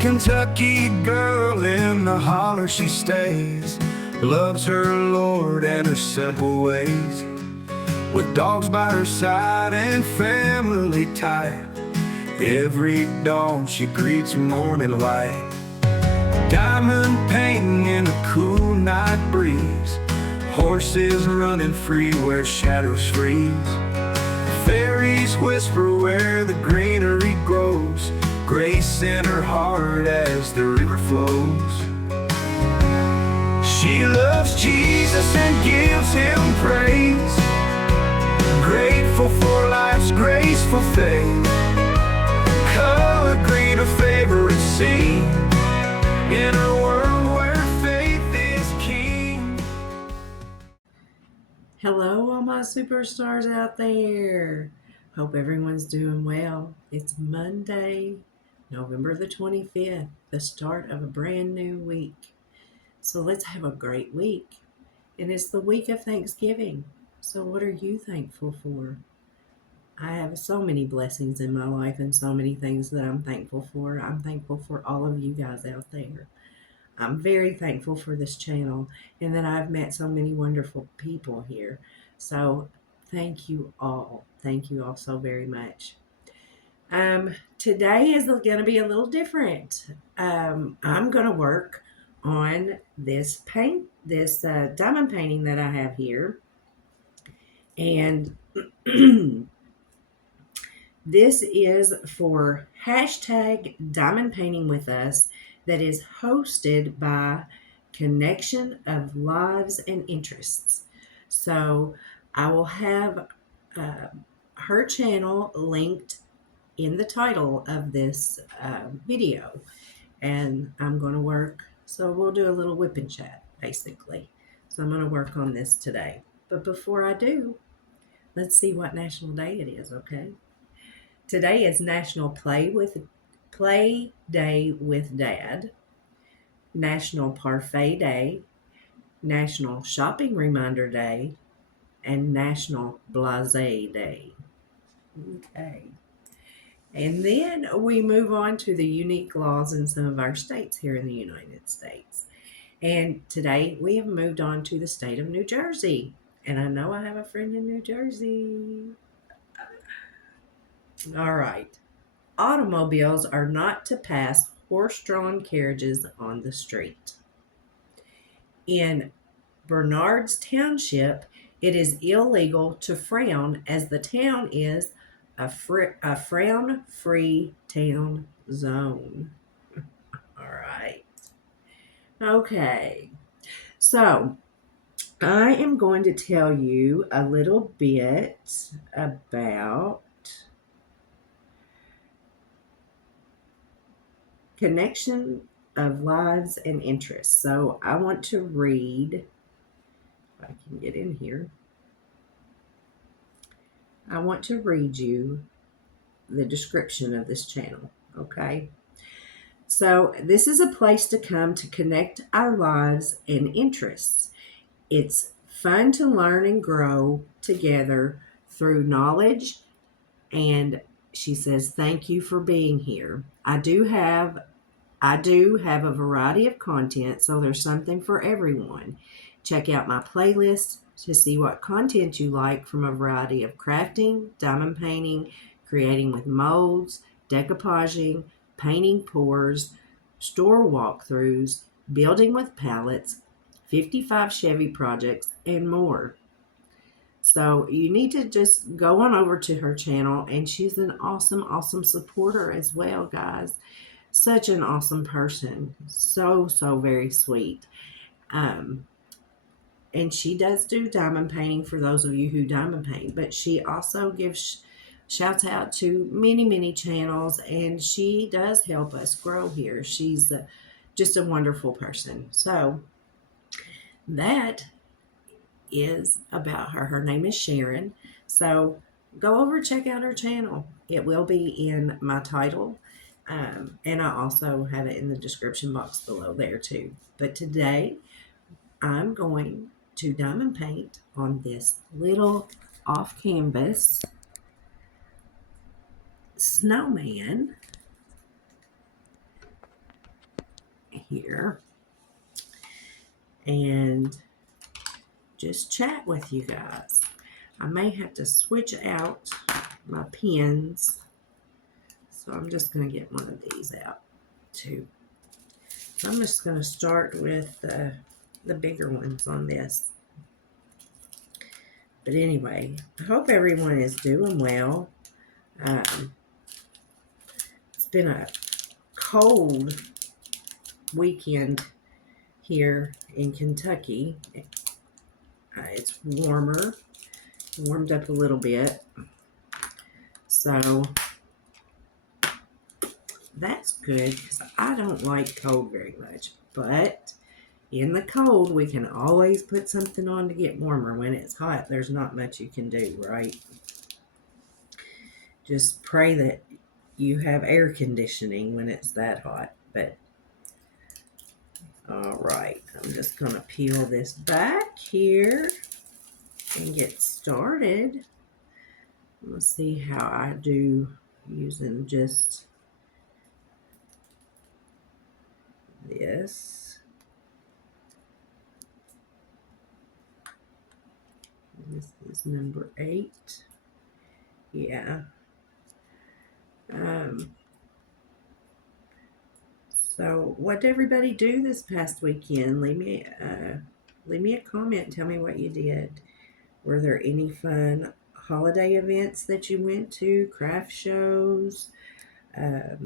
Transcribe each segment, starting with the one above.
Kentucky girl in the holler she stays, loves her Lord and her simple ways. With dogs by her side and family tight, every dawn she greets morning light. Diamond painting in a cool night breeze, horses running free where shadows freeze. Fairies whisper where the greenery grows, grace in her heart as the river flows. She loves Jesus and gives him praise, grateful for life's graceful faith. Color green, her favorite scene, in a world where faith is king. Hello, all my superstars out there. Hope everyone's doing well. It's Monday, November the 25th, the start of a brand new week. So let's have a great week. And it's the week of Thanksgiving. So what are you thankful for? I have so many blessings in my life and so many things that I'm thankful for. I'm thankful for all of you guys out there. I'm very thankful for this channel and that I've met so many wonderful people here. So thank you all. Thank you all so very much. Today is going to be a little different. I'm going to work on this diamond painting that I have here. And this is for hashtag Diamond Painting with Us, that is hosted by Connection of Lives and Interests. So I will have her channel linked in the title of this video, and I'm going to work. So we'll do a little whip and chat basically. So I'm going to work on this today. But before I do, let's see what national day it is, okay? Today is National Play Day with Dad, National Parfait Day, National Shopping Reminder Day, and National Blasé Day. Okay. And then we move on to the unique laws in some of our states here in the United States. And today we have moved on to the state of New Jersey. And I know I have a friend in New Jersey. All right. Automobiles are not to pass horse-drawn carriages on the street. In Bernards Township, it is illegal to frown, as the town is a frown-free town zone. All right. Okay. So I am going to tell you a little bit about Connection of Lives and Interests. So I want to read, if I can get in here, I want to read you the description of this channel, okay? So this is a place to come to connect our lives and interests. It's fun to learn and grow together through knowledge. And she says, thank you for being here. I do have a variety of content, so there's something for everyone. Check out my playlist to see what content you like from a variety of crafting, diamond painting, creating with molds, decoupaging, painting pours, store walkthroughs, building with pallets, 55 Chevy projects, and more. So you need to just go on over to her channel, and she's an awesome supporter as well, guys. Such an awesome person. So very sweet. And she does do diamond painting for those of you who diamond paint, but she also gives shouts out to many channels, and she does help us grow here. She's just a wonderful person. So that is about her. Her name is Sharon. So go over, check out her channel. It will be in my title. And I also have it in the description box below there too. But today I'm going to diamond paint on this little off canvas snowman here and just chat with you guys. I may have to switch out my pens, so I'm just going to get one of these out too. So I'm just going to start with the bigger ones on this. But anyway, I hope everyone is doing well. It's been a cold weekend here in Kentucky. It's warmed up a little bit. So that's good because I don't like cold very much. But in the cold, we can always put something on to get warmer. When it's hot, there's not much you can do, right? Just pray that you have air conditioning when it's that hot. But all right, I'm just going to peel this back here and get started. Let's see how I do using just this. This is number 8. Yeah. So what did everybody do this past weekend? Leave me a comment. Tell me what you did. Were there any fun holiday events that you went to? Craft shows? I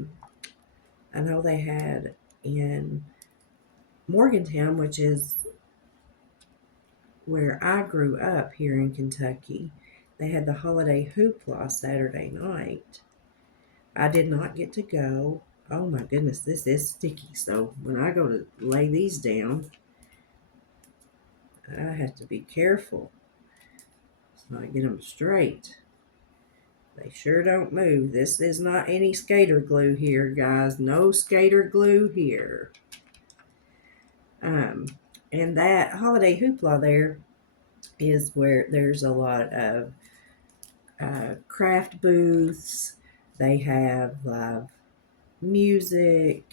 know they had in Morgantown, which is where I grew up here in Kentucky. They had the holiday hoopla Saturday night. I did not get to go. Oh my goodness, this is sticky. So when I go to lay these down, I have to be careful so I get them straight. They sure don't move. This is not any skater glue here, guys. No skater glue here. And that holiday hoopla there is where there's a lot of craft booths. They have live music.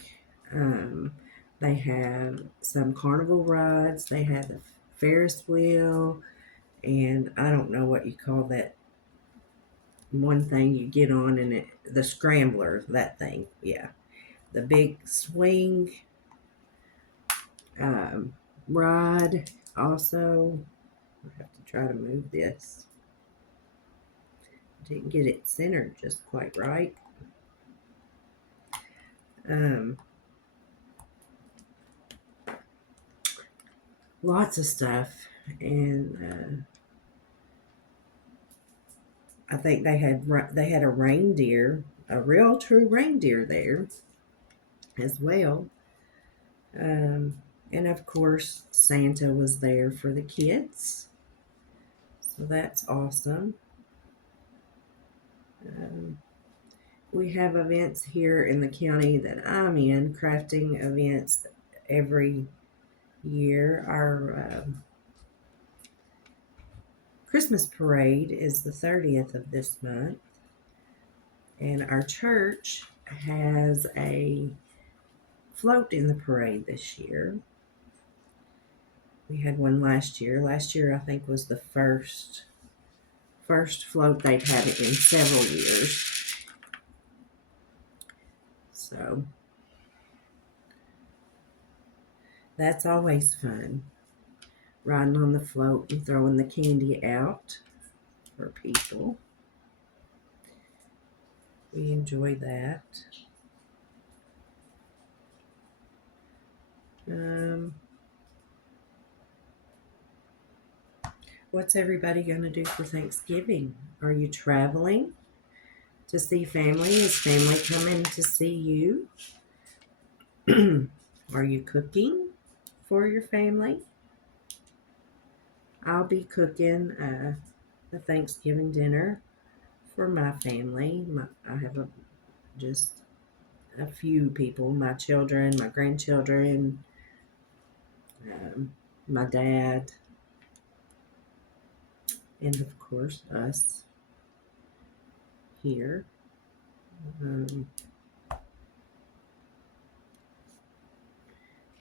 They have some carnival rides. They have the Ferris wheel. And I don't know what you call that one thing you get on and the scrambler, that thing. Yeah. The big swing ride also. I have to try to move this. Didn't get it centered just quite right. Lots of stuff, and I think they had a reindeer, a real true reindeer there as well. And of course, Santa was there for the kids, so that's awesome. We have events here in the county that I'm in, crafting events every year. Our Christmas parade is the 30th of this month, and our church has a float in the parade this year. We had one last year. Last year, I think, was the first float they've had it in several years. So that's always fun, riding on the float and throwing the candy out for people. We enjoy that. What's everybody going to do for Thanksgiving? Are you traveling to see family? Is family coming to see you? Are you cooking for your family? I'll be cooking the Thanksgiving dinner for my family. I have just a few people, my children, my grandchildren, my dad, and of course us here.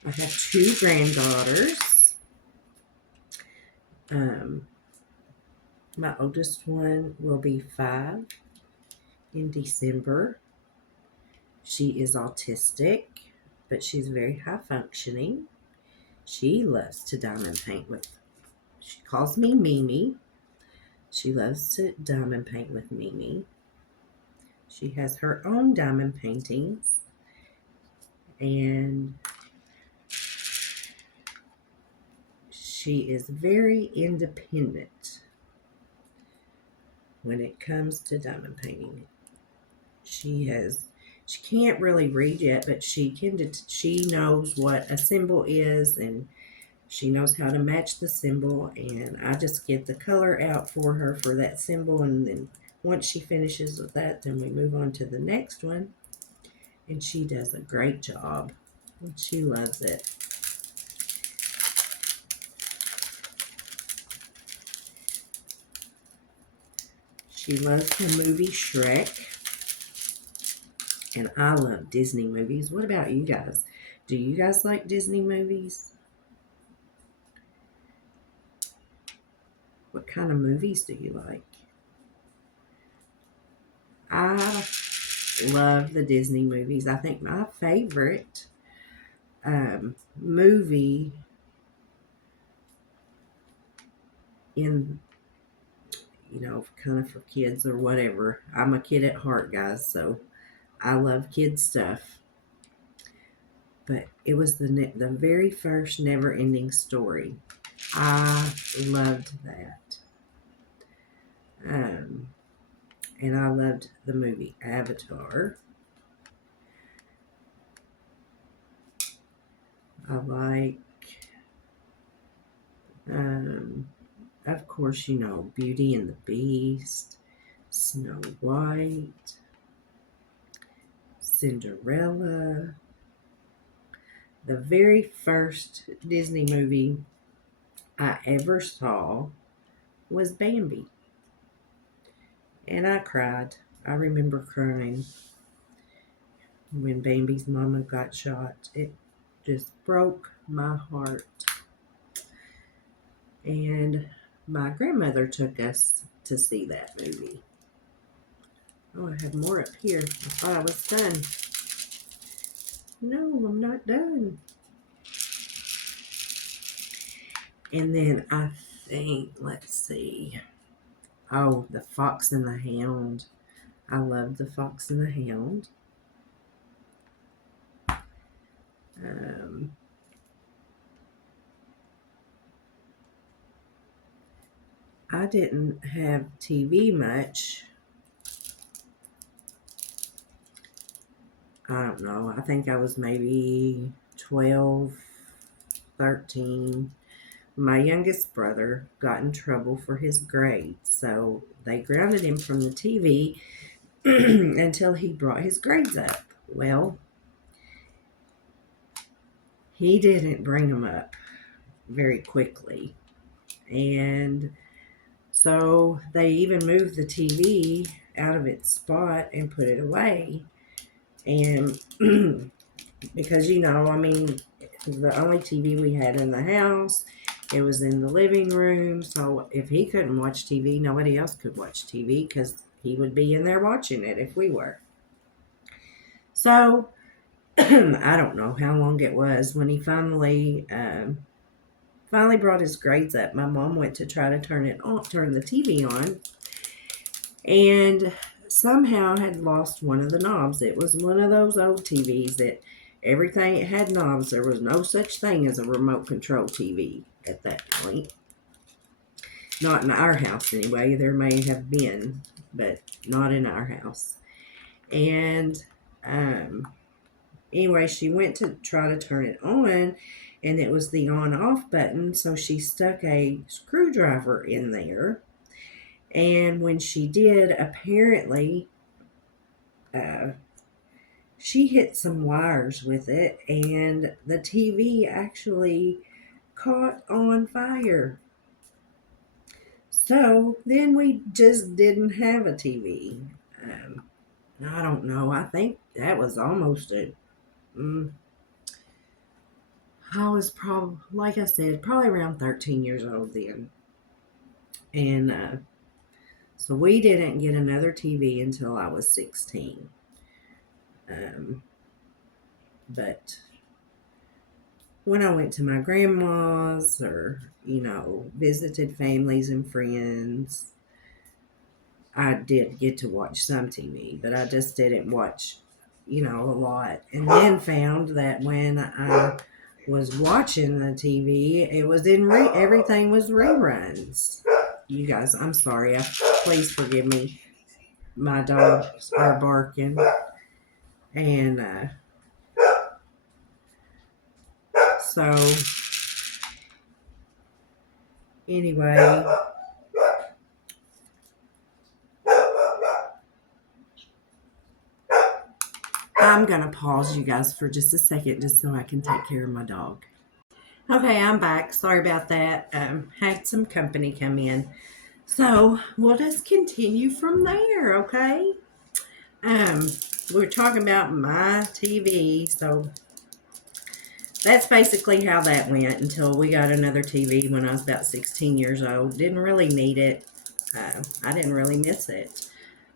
I have two granddaughters. My oldest one will be 5 in December. She is autistic, but she's very high functioning. She loves to diamond paint with. She calls me Mimi. She loves to diamond paint with Mimi. She has her own diamond paintings, and she is very independent when it comes to diamond painting. She can't really read yet, but she knows what a symbol is, and she knows how to match the symbol, and I just get the color out for her for that symbol, and then once she finishes with that, then we move on to the next one, and she does a great job. She loves it. She loves the movie Shrek, and I love Disney movies. What about you guys? Do you guys like Disney movies? What kind of movies do you like? I love the Disney movies. I think my favorite movie in, kind of for kids or whatever. I'm a kid at heart, guys, so I love kid stuff. But it was the very first Never Ending Story. I loved that. And I loved the movie Avatar. I like, of course, Beauty and the Beast, Snow White, Cinderella. The very first Disney movie I ever saw was Bambi. And I cried. I remember crying when Bambi's mama got shot. It just broke my heart. And my grandmother took us to see that movie. Oh, I have more up here. I thought I was done. No, I'm not done. And then I think, let's see. Oh, The Fox and the Hound. I love The Fox and the Hound. I didn't have TV much. I don't know. I think I was maybe 12, 13. My youngest brother got in trouble for his grades, so they grounded him from the TV until he brought his grades up. Well, he didn't bring them up very quickly, and so they even moved the TV out of its spot and put it away. And because, the only TV we had in the house, it was in the living room. So if he couldn't watch TV, nobody else could watch TV because he would be in there watching it if we were. So I don't know how long it was when he finally brought his grades up. My mom went to try to turn the TV on, and somehow had lost one of the knobs. It was one of those old TVs that everything it had knobs. There was no such thing as a remote control TV at that point. Not in our house anyway. There may have been, but not in our house. And anyway, she went to try to turn it on, and it was the on-off button, so she stuck a screwdriver in there. And when she did, apparently, she hit some wires with it, and the TV actually caught on fire. So then we just didn't have a TV. I don't know. I think that was almost I was probably, like I said, probably around 13 years old then. And so we didn't get another TV until I was 16. Um, but when I went to my grandma's or, visited families and friends, I did get to watch some TV, but I just didn't watch, a lot. And then found that when I was watching the TV, it was everything was reruns. You guys, I'm sorry. Please forgive me. My dogs are barking. And so, anyway, I'm going to pause you guys for just a second just so I can take care of my dog. Okay, I'm back. Sorry about that. Had some company come in. So we'll just continue from there, okay? Um, we're talking about my TV, so that's basically how that went until we got another TV when I was about 16 years old. Didn't really need it. I didn't really miss it.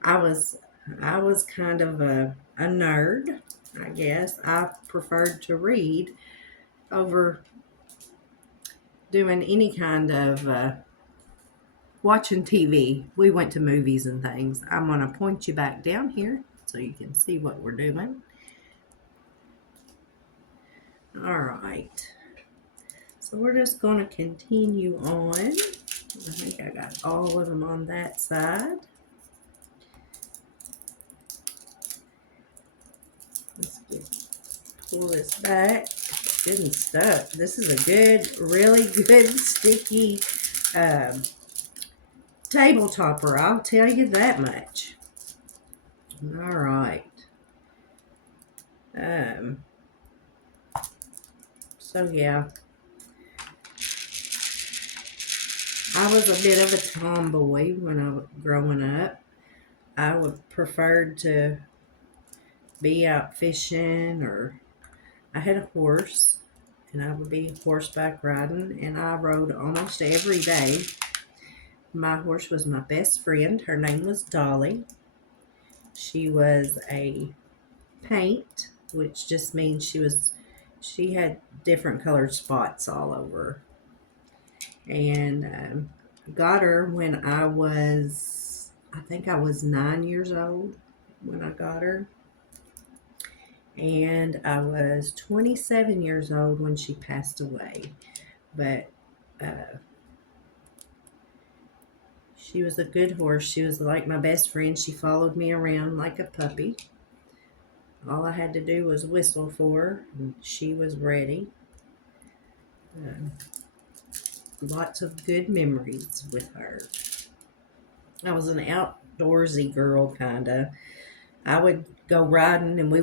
I was I was kind of a nerd, I guess. I preferred to read over doing any kind of watching TV. We went to movies and things. I'm going to point you back down here so you can see what we're doing. All right. So we're just going to continue on. I think I got all of them on that side. Pull this back. Good and stuck. This is a good, really good sticky table topper. I'll tell you that much. All right. So yeah, I was a bit of a tomboy when I was growing up. I would prefer to be out fishing, or I had a horse and I would be horseback riding, and I rode almost every day. My horse was my best friend. Her name was Dolly. She was a paint, which just means she had different colored spots all over. And got her when I think I was 9 years old when I got her. And I was 27 years old when she passed away. But she was a good horse. She was like my best friend. She followed me around like a puppy. All I had to do was whistle for her, and she was ready. Lots of good memories with her. I was an outdoorsy girl, kind of. I would go riding, and I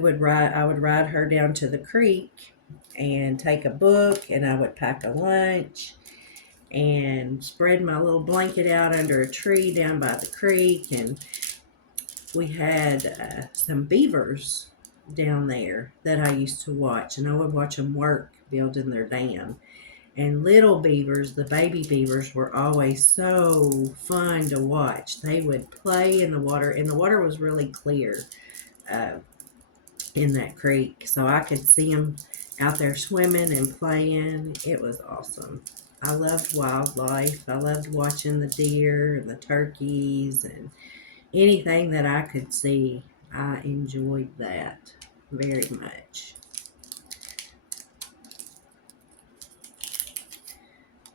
would ride her down to the creek and take a book, and I would pack a lunch and spread my little blanket out under a tree down by the creek. And we had some beavers down there that I used to watch, and I would watch them work building their dam. And little beavers, the baby beavers, were always so fun to watch. They would play in the water, and the water was really clear in that creek. So I could see them out there swimming and playing. It was awesome. I loved wildlife. I loved watching the deer and the turkeys and anything that I could see. I enjoyed that very much.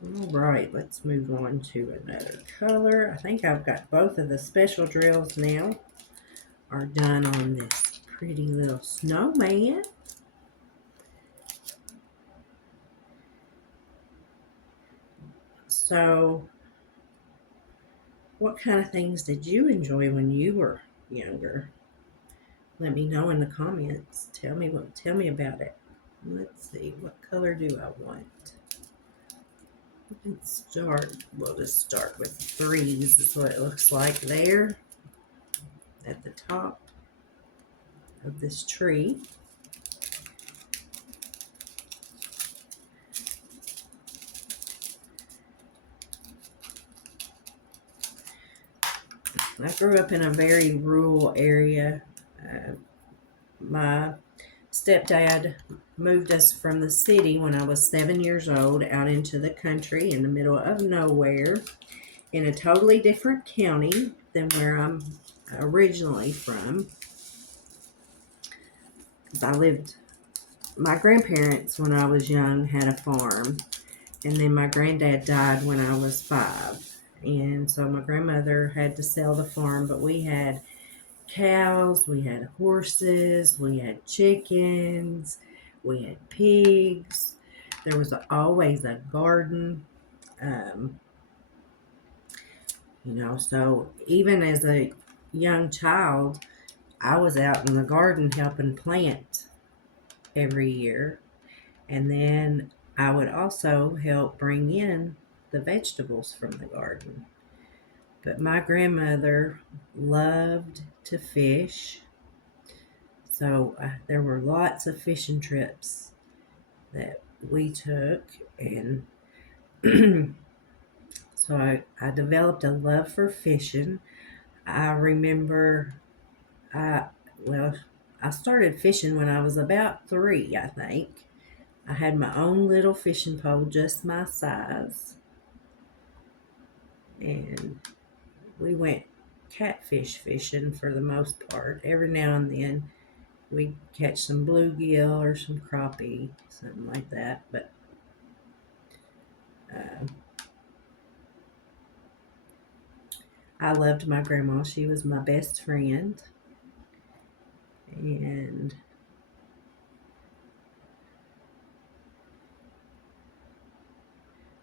All right, let's move on to another color. I think I've got both of the special drills now are done on this pretty little snowman. So, what kind of things did you enjoy when you were younger? Let me know in the comments. Tell me about it. Let's see, what color do I want? We'll just start with 3s. That's what it looks like there at the top of this tree. I grew up in a very rural area. My stepdad moved us from the city when I was 7 years old out into the country in the middle of nowhere in a totally different county than where I'm originally from. 'Cause my grandparents, when I was young, had a farm, and then my granddad died when I was 5. And so my grandmother had to sell the farm, but we had cows, we had horses, we had chickens, we had pigs. There was always a garden. Um, so even as a young child, I was out in the garden helping plant every year. And then I would also help bring in the vegetables from the garden. But my grandmother loved to fish. So there were lots of fishing trips that we took. And so I developed a love for fishing. I remember, I, well, I started fishing when I was about 3, I think. I had my own little fishing pole, just my size. And we went catfish fishing for the most part. Every now and then we'd catch some bluegill or some crappie, something like that. But I loved my grandma. She was my best friend. And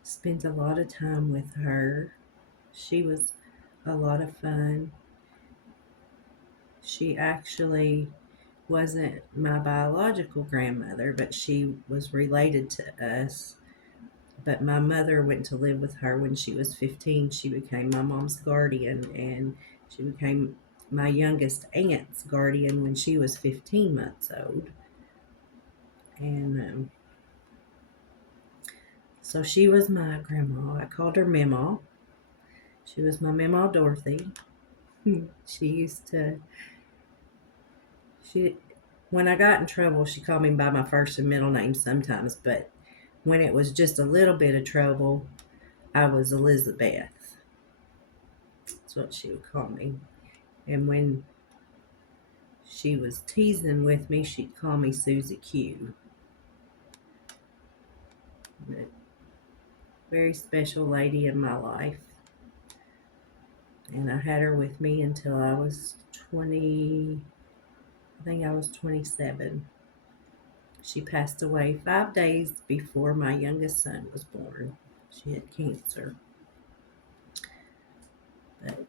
spent a lot of time with her. She was a lot of fun. She actually wasn't my biological grandmother, but she was related to us. But my mother went to live with her when she was 15. She became my mom's guardian, and she became my youngest aunt's guardian when she was 15 months old. And so she was my grandma. I called her Mima. She was my Mima Dorothy. She used to, she, when I got in trouble, she called me by my first and middle name sometimes, but when it was just a little bit of trouble, I was Elizabeth. That's what she would call me. And when she was teasing with me, she'd call me Susie Q. But very special lady in my life. And I had her with me until I was 20, I think I was 27. She passed away 5 days before my youngest son was born. She had cancer. But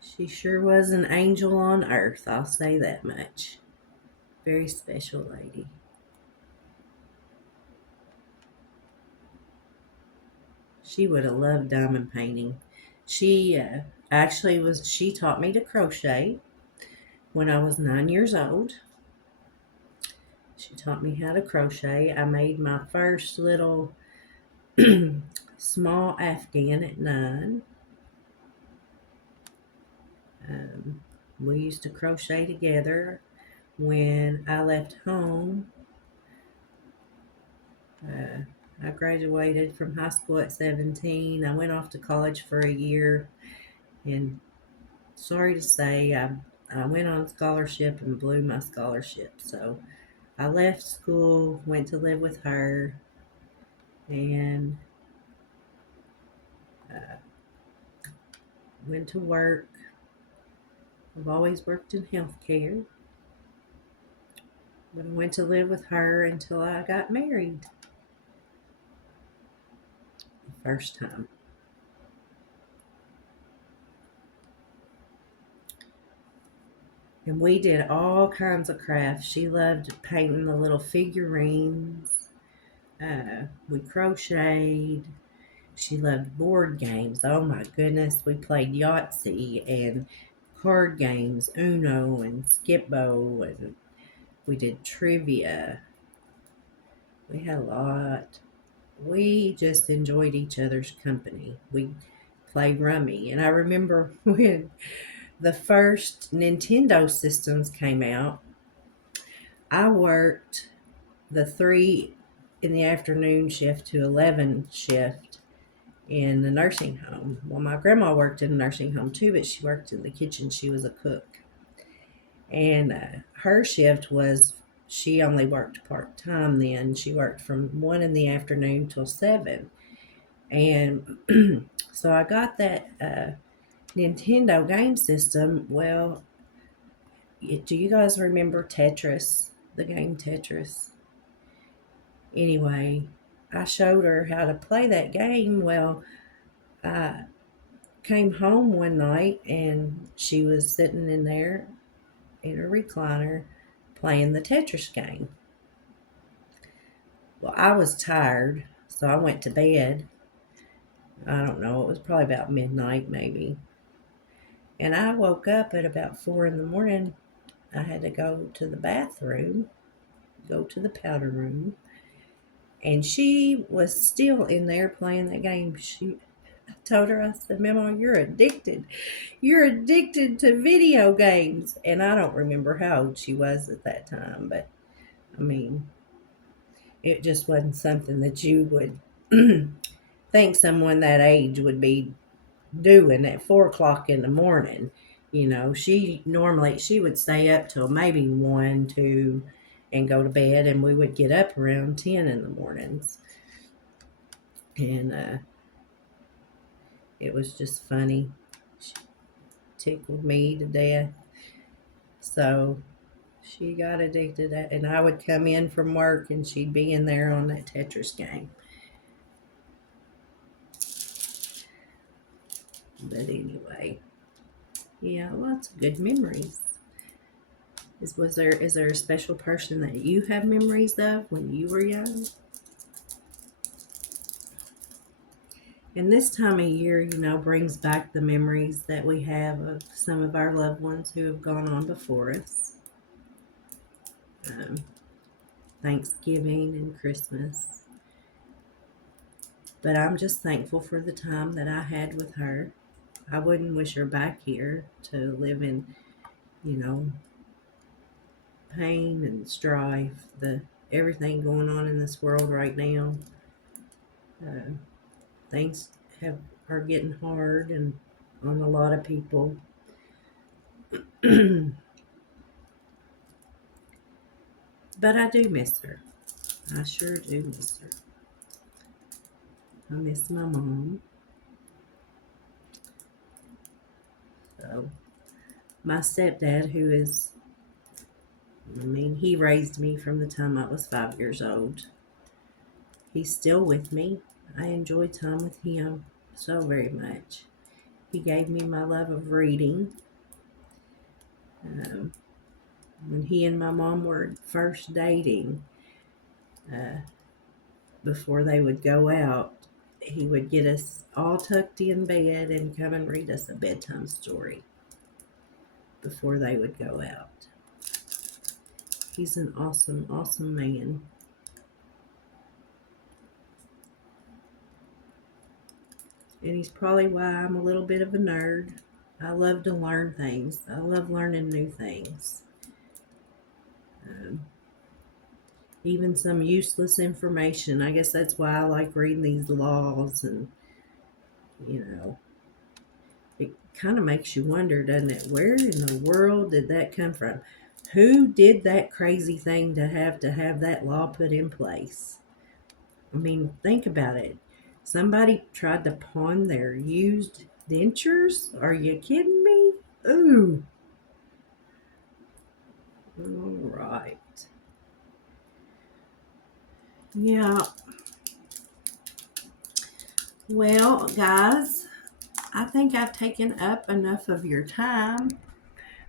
she sure was an angel on earth, I'll say that much. Very special lady. She would have loved diamond painting. She she taught me to crochet when I was 9 years old. She taught me how to crochet. I made my first little small Afghan at 9. We used to crochet together. When I left home, I graduated from high school at 17. I went off to college for a year, and sorry to say, I went on scholarship and blew my scholarship. So I left school, went to live with her, and went to work. I've always worked in healthcare, but I went to live with her until I got married the first time. And we did all kinds of crafts. She loved painting the little figurines. We crocheted. She loved board games. Oh my goodness. We played Yahtzee and card games, Uno and Skip-Bo, and we did trivia. We had a lot. We just enjoyed each other's company. We play rummy. And I remember when the first Nintendo systems came out, I worked the 3 in the afternoon shift to 11 shift in the nursing home. Well, my grandma worked in a nursing home too, but she worked in the kitchen. She was a cook. And her shift was, she only worked part time then. She worked from 1 in the afternoon till 7. And so I got that Nintendo game system. Well, do you guys remember Tetris? The game Tetris? Anyway, I showed her how to play that game. Well, I came home one night and she was sitting in there in her recliner playing the Tetris game. Well, I was tired, so I went to bed. I don't know, it was probably about midnight maybe. And I woke up at about 4 in the morning. I had to go to the bathroom, go to the powder room, and she was still in there playing that game. I told her, I said, Mama, you're addicted. You're addicted to video games. And I don't remember how old she was at that time, but I mean, it just wasn't something that you would think someone that age would be doing at 4 o'clock in the morning. You know, she would stay up till maybe 1, 2, and go to bed, and we would get up around 10 in the mornings. And it was just funny. She tickled me to death. So she got addicted, and I would come in from work and she'd be in there on that Tetris game. But anyway, yeah, lots of good memories. Is there a special person that you have memories of when you were young? And this time of year, brings back the memories that we have of some of our loved ones who have gone on before us. Thanksgiving and Christmas. But I'm just thankful for the time that I had with her. I wouldn't wish her back here to live in, pain and strife, everything going on in this world right now. Things are getting hard and on a lot of people. But I do miss her. I sure do miss her. I miss my mom. So, my stepdad, he raised me from the time I was 5 years old. He's still with me. I enjoy time with him so very much. He gave me my love of reading. When he and my mom were first dating, before they would go out, he would get us all tucked in bed and come and read us a bedtime story before they would go out. He's an awesome, awesome man. And he's probably why I'm a little bit of a nerd. I love to learn things. I love learning new things. Even some useless information. I guess that's why I like reading these laws, and it kind of makes you wonder, doesn't it? Where in the world did that come from? Who did that crazy thing to have that law put in place? I mean, think about it. Somebody tried to pawn their used dentures? Are you kidding me? Ooh. All right. Yeah. Well, guys, I think I've taken up enough of your time.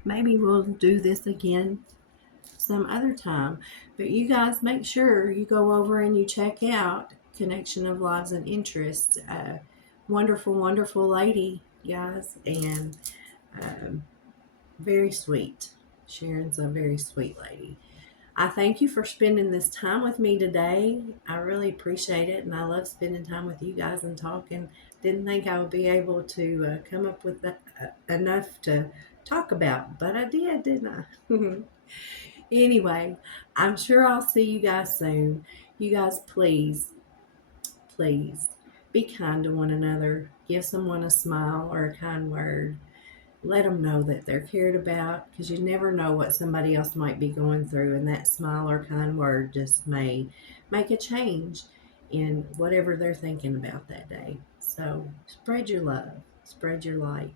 Maybe we'll do this again some other time. But you guys make sure you go over and you check out Connection of Lives and Interests. Wonderful, wonderful lady, guys, and very sweet. Sharon's a very sweet lady. I thank you for spending this time with me today. I really appreciate it, and I love spending time with you guys and talking. Didn't think I would be able to come up with enough to talk about, but I did, didn't I? Anyway, I'm sure I'll see you guys soon. You guys, please be kind to one another. Give someone a smile or a kind word. Let them know that they're cared about, because you never know what somebody else might be going through, and that smile or kind word just may make a change in whatever they're thinking about that day. So spread your love, spread your light.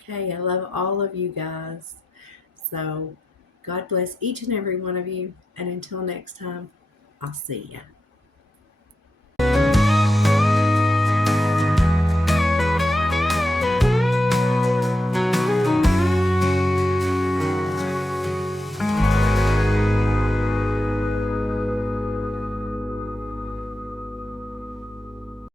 Okay, I love all of you guys. So God bless each and every one of you, and until next time, I'll see ya.